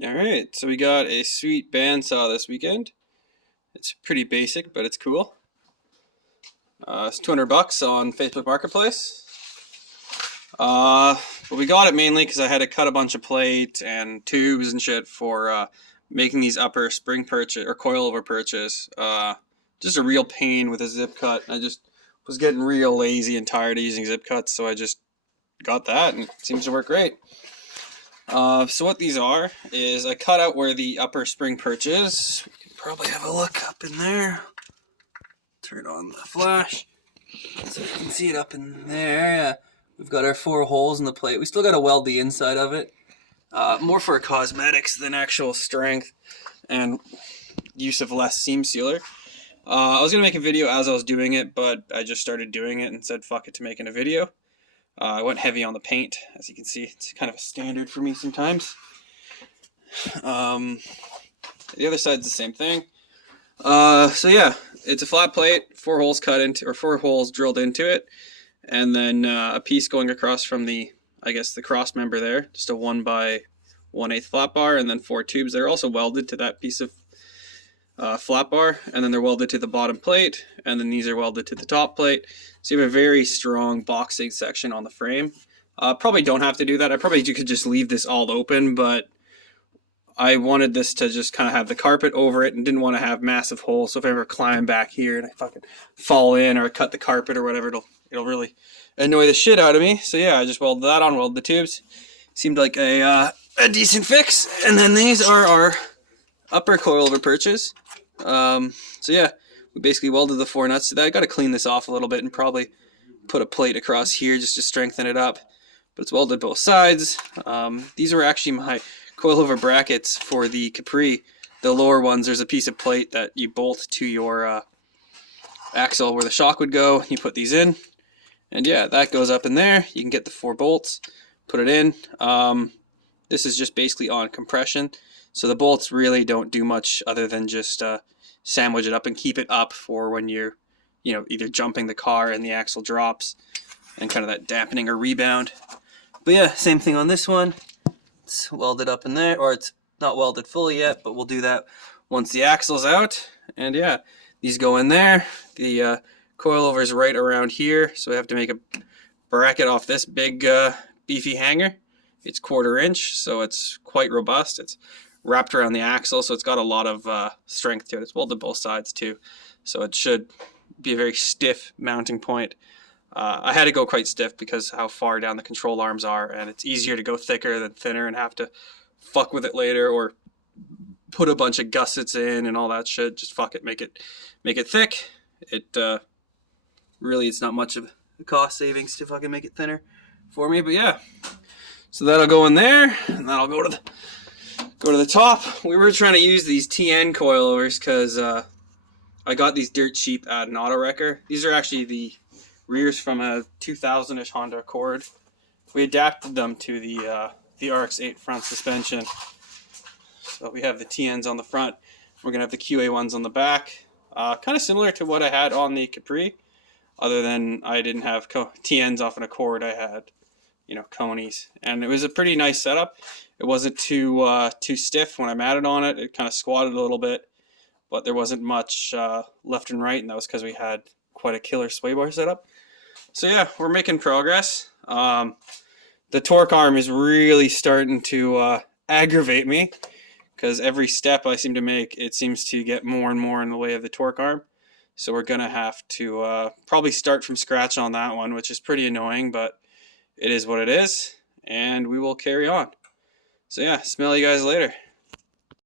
Alright, so we got a sweet bandsaw this weekend. It's pretty basic, but it's cool. It's $200 on Facebook Marketplace. But we got it mainly because I had to cut a bunch of plate and tubes and shit for making these upper spring purchase or coilover purchase. Just a real pain with a zip cut. I just was getting real lazy and tired of using zip cuts, so I just got that and it seems to work great. So what these are is I cut out where the upper spring perch is. We can probably have a look up in there. Turn on the flash so you can see it up in there. Yeah. We've got our 4 holes in the plate. We still got to weld the inside of it. More for cosmetics than actual strength and use of less seam sealer. I was going to make a video as I was doing it, but I just started doing it and said fuck it to making a video. I went heavy on the paint, as you can see. It's kind of a standard for me sometimes. The other side's the same thing. So yeah, it's a flat plate, 4 holes cut into, or 4 holes drilled into it, and then a piece going across from the, I guess, the cross member there, just a 1 by 1/8 flat bar, and then 4 tubes that are also welded to that piece of flat bar, and then they're welded to the bottom plate, and then these are welded to the top plate. So you have a very strong boxing section on the frame. Probably don't have to do that. I probably could just leave this all open, but I wanted this to just kind of have the carpet over it and didn't want to have massive holes. So if I ever climb back here and I fucking fall in or cut the carpet or whatever, it'll really annoy the shit out of me. So yeah, I just welded that on, welded the tubes. Seemed like a decent fix. And then these are our upper coilover perches. So yeah, we basically welded the 4 nuts to that. I got to clean this off a little bit and probably put a plate across here just to strengthen it up. But it's welded both sides. These were actually my coilover brackets for the Capri. The lower ones, there's a piece of plate that you bolt to your axle where the shock would go. You put these in, and yeah, that goes up in there. You can get the 4 bolts, put it in. This is just basically on compression, so the bolts really don't do much other than just sandwich it up and keep it up for when you're, either jumping the car and the axle drops, and kind of that dampening or rebound. But yeah, same thing on this one. It's welded up in there, or it's not welded fully yet, but we'll do that once the axle's out. And yeah, these go in there. The coilover is right around here, so we have to make a bracket off this big beefy hanger. It's 1/4 inch, so it's quite robust. It's wrapped around the axle, so it's got a lot of strength to it. It's welded both sides too, so it should be a very stiff mounting point. I had to go quite stiff because how far down the control arms are, and it's easier to go thicker than thinner and have to fuck with it later or put a bunch of gussets in and all that shit. Just fuck it, make it thick. It really, it's not much of a cost savings to fucking make it thinner for me, but yeah. So that'll go in there, and that'll go to the top. We were trying to use these TN coilovers because I got these dirt cheap at an auto wrecker. These are actually the rears from a 2000-ish Honda Accord. We adapted them to the RX-8 front suspension. So we have the TNs on the front. We're going to have the QA ones on the back. Kind of similar to what I had on the Capri, other than I didn't have TNs off an Accord. I had, Conies. And it was a pretty nice setup. It wasn't too stiff when I matted on it. It kind of squatted a little bit, but there wasn't much left and right, and that was because we had quite a killer sway bar setup. So yeah, we're making progress. The torque arm is really starting to aggravate me because every step I seem to make, it seems to get more and more in the way of the torque arm. So we're gonna have to probably start from scratch on that one, which is pretty annoying, but it is what it is, and we will carry on. So yeah, smell you guys later.